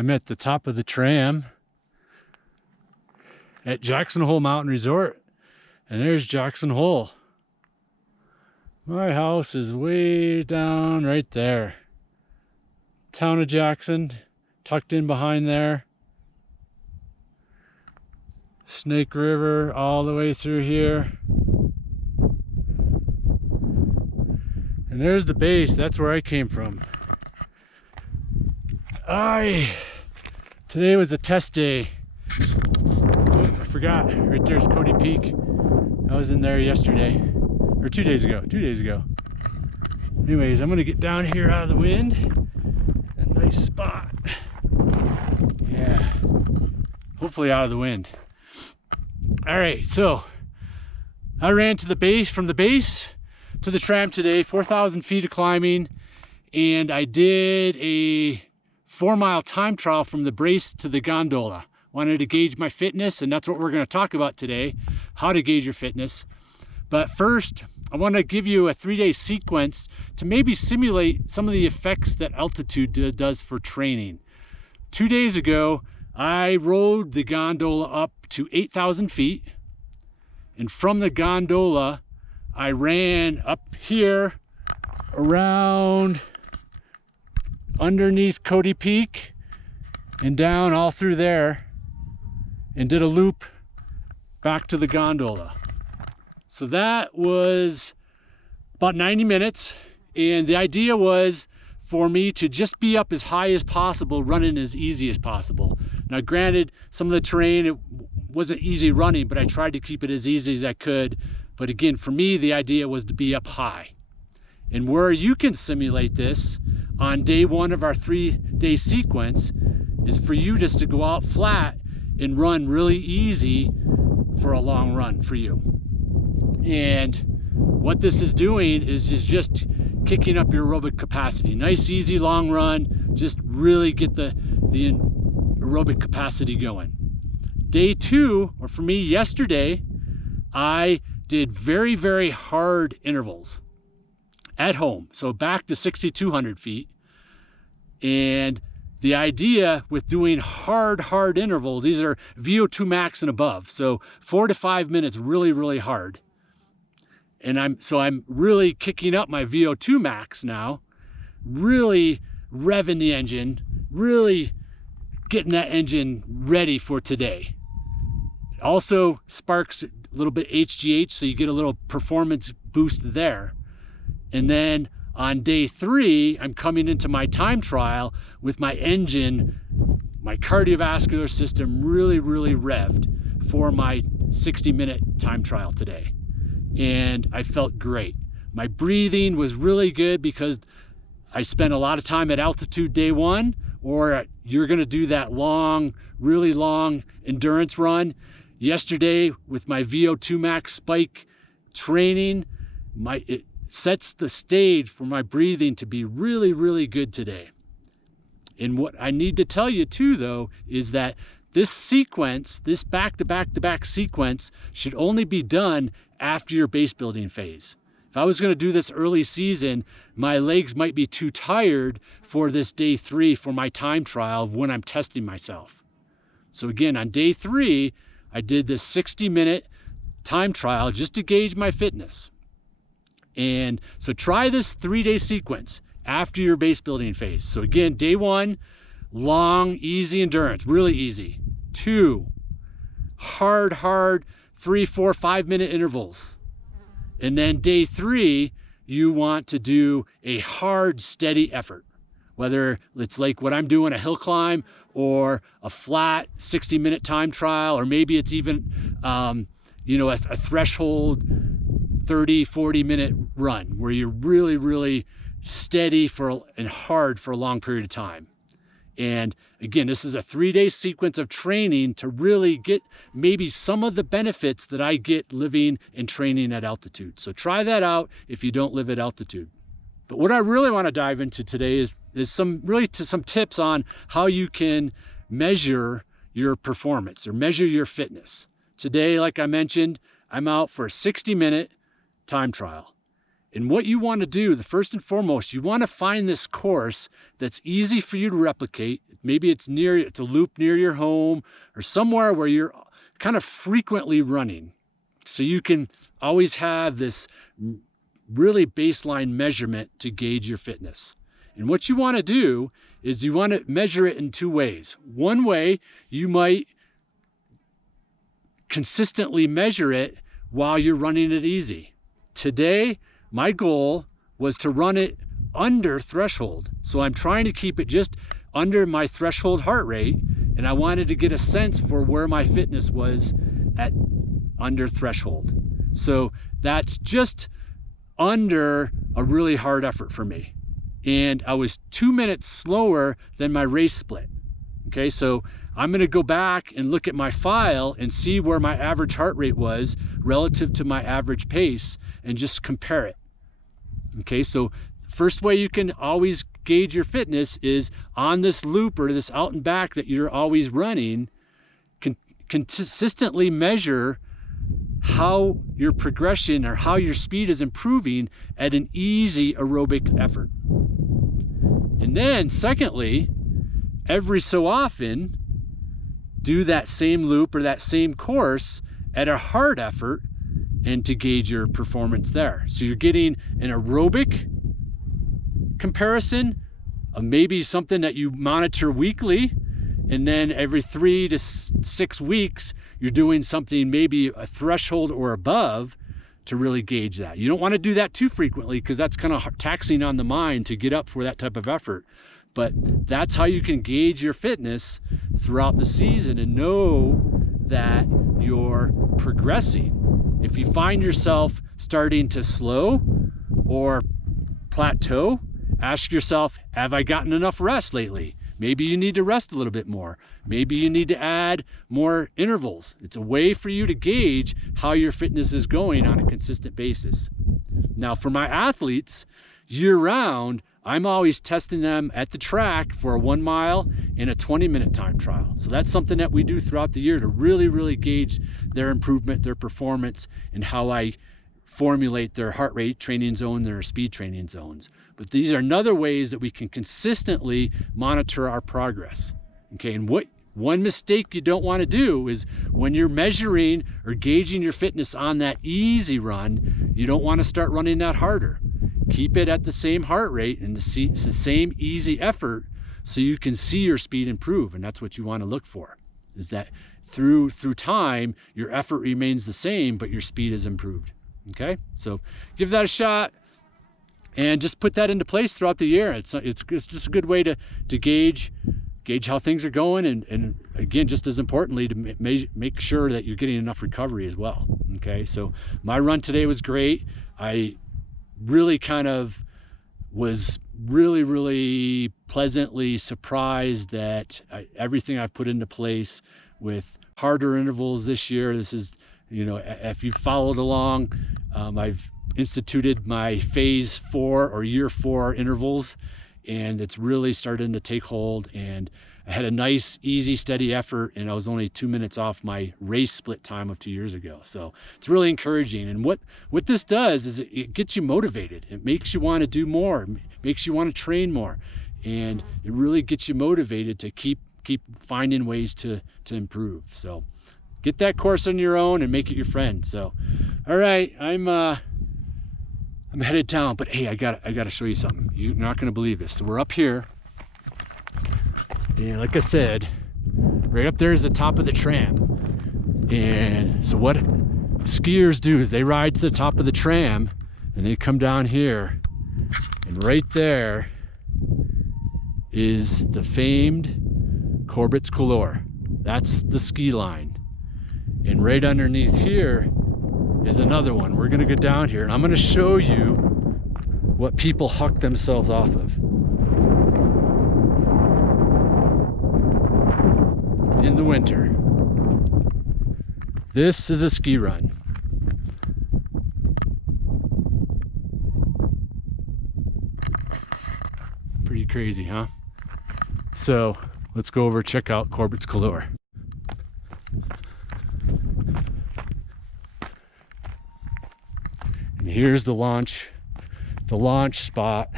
I'm at the top of the tram at Jackson Hole Mountain Resort, and there's Jackson Hole. My house is way down right there. Town of Jackson, tucked in behind there. Snake River all the way through here. And there's the base, that's where I came from. Today was a test day. Oh, I forgot, right there's Cody Peak. I was in there yesterday, or 2 days ago. Anyways, I'm gonna get down here out of the wind. A nice spot. Yeah, hopefully out of the wind. All right, so I ran to the base, from the base to the tram today, 4,000 feet of climbing, and I did a 4-mile time trial from the brace to the gondola. Wanted to gauge my fitness, and that's what we're going to talk about today, how to gauge your fitness. But first, I want to give you a 3-day sequence to maybe simulate some of the effects that altitude does for training. 2 days ago, I rode the gondola up to 8,000 feet, and from the gondola, I ran up here around underneath Cody Peak and down all through there and did a loop back to the gondola. So that was about 90 minutes, and the idea was for me to just be up as high as possible, running as easy as possible. Now granted, some of the terrain, it wasn't easy running, but I tried to keep it as easy as I could. But again, for me, the idea was to be up high. And where you can simulate this on day 1 of our 3-day sequence is for you just to go out flat and run really easy for a long run for you. And what this is doing is just kicking up your aerobic capacity. Nice, easy, long run, just really get the aerobic capacity going. Day 2, or for me yesterday, I did very, very hard intervals at home. So back to 6,200 feet. And the idea with doing hard intervals, these are VO2 max and above. So 4 to 5 minutes, really, really hard. And I'm really kicking up my VO2 max now, really revving the engine, really getting that engine ready for today. It also sparks a little bit HGH, so you get a little performance boost there. And then on day 3, I'm coming into my time trial with my engine, my cardiovascular system really, really revved for my 60-minute time trial today. And I felt great. My breathing was really good because I spent a lot of time at altitude day 1, or you're gonna do that long, really long endurance run. Yesterday with my VO2 max spike training, it sets the stage for my breathing to be really, really good today. And what I need to tell you too, though, is that this sequence, this back-to-back-to-back sequence, should only be done after your base building phase. If I was going to do this early season, my legs might be too tired for this day 3 for my time trial of when I'm testing myself. So again, on day 3, I did this 60-minute time trial just to gauge my fitness. And so try this 3-day sequence after your base building phase. So again, day 1, long, easy endurance, really easy. 2, hard, 3, 4, 5-minute intervals. And then day 3, you want to do a hard, steady effort. Whether it's like what I'm doing, a hill climb, or a flat 60-minute time trial, or maybe it's even, a threshold 30, 40-minute run where you're really, really steady and hard for a long period of time. And again, this is a 3-day sequence of training to really get maybe some of the benefits that I get living and training at altitude. So try that out if you don't live at altitude. But what I really want to dive into today is some tips on how you can measure your performance or measure your fitness. Today, like I mentioned, I'm out for a 60-minute time trial. And what you want to do, the first and foremost, you want to find this course that's easy for you to replicate. Maybe it's a loop near your home or somewhere where you're kind of frequently running. So you can always have this really baseline measurement to gauge your fitness. And what you want to do is you want to measure it in two ways. One way, you might consistently measure it while you're running it easy. Today, my goal was to run it under threshold. So I'm trying to keep it just under my threshold heart rate, and I wanted to get a sense for where my fitness was at under threshold. So that's just under a really hard effort for me. And I was 2 minutes slower than my race split. Okay, so I'm gonna go back and look at my file and see where my average heart rate was relative to my average pace and just compare it. Okay, so the first way you can always gauge your fitness is on this loop or this out and back that you're always running, consistently measure how your progression or how your speed is improving at an easy aerobic effort. And then secondly, every so often, do that same loop or that same course at a hard effort and to gauge your performance there. So you're getting an aerobic comparison of maybe something that you monitor weekly, and then every 3 to 6 weeks, you're doing something maybe a threshold or above to really gauge that. You don't want to do that too frequently because that's kind of taxing on the mind to get up for that type of effort. But that's how you can gauge your fitness throughout the season and know that you're progressing. If you find yourself starting to slow or plateau, ask yourself, have I gotten enough rest lately? Maybe you need to rest a little bit more. Maybe you need to add more intervals. It's a way for you to gauge how your fitness is going on a consistent basis. Now, for my athletes, year round, I'm always testing them at the track for a 1 mile and a 20-minute time trial. So that's something that we do throughout the year to really, really gauge their improvement, their performance, and how I formulate their heart rate training zone, their speed training zones. But these are another ways that we can consistently monitor our progress. Okay, and one mistake you don't want to do is when you're measuring or gauging your fitness on that easy run, you don't want to start running that harder. Keep it at the same heart rate and the same easy effort so you can see your speed improve. And that's what you want to look for, is that through time, your effort remains the same, but your speed is improved. Okay, so give that a shot and just put that into place throughout the year. It's just a good way to gauge how things are going, and again, just as importantly, to make sure that you're getting enough recovery as well. Okay, so my run today was great. I really kind of was really pleasantly surprised that everything I've put into place with harder intervals this year. This is, you know, if you followed along, I've instituted my phase 4 or year 4 intervals, and it's really starting to take hold. And I had a nice, easy, steady effort, and I was only 2 minutes off my race split time of 2 years ago. So it's really encouraging. And what this does is it gets you motivated. It makes you want to do more, makes you want to train more, and it really gets you motivated to keep finding ways to improve. So get that course on your own and make it your friend. So, all right, I'm headed down, but hey, I gotta show you something. You're not gonna believe this. So we're up here, and like I said, right up there is the top of the tram. And so what skiers do is they ride to the top of the tram and they come down here, and right there is the famed Corbett's Couloir. That's the ski line. And right underneath here is another one. We're gonna go down here and I'm gonna show you what people huck themselves off of in the winter. This is a ski run. Pretty crazy, huh? So let's go over, check out Corbett's Couloir. And here's the launch the launch spot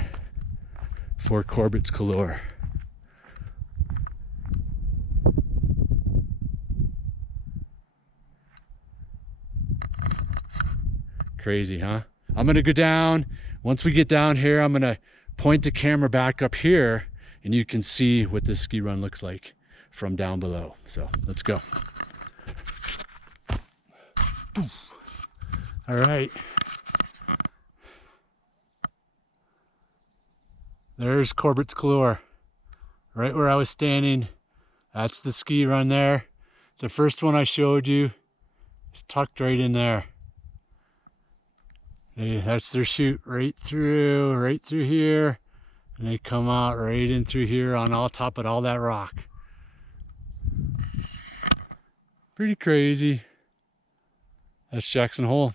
for Corbett's Galore. Crazy, huh? I'm gonna go down. Once we get down here, I'm gonna point the camera back up here and you can see what this ski run looks like from down below. So let's go. All right. There's Corbett's Galore, right where I was standing. That's the ski run there. The first one I showed you is tucked right in there. That's their chute right through here. And they come out right in through here on all top of all that rock. Pretty crazy. That's Jackson Hole.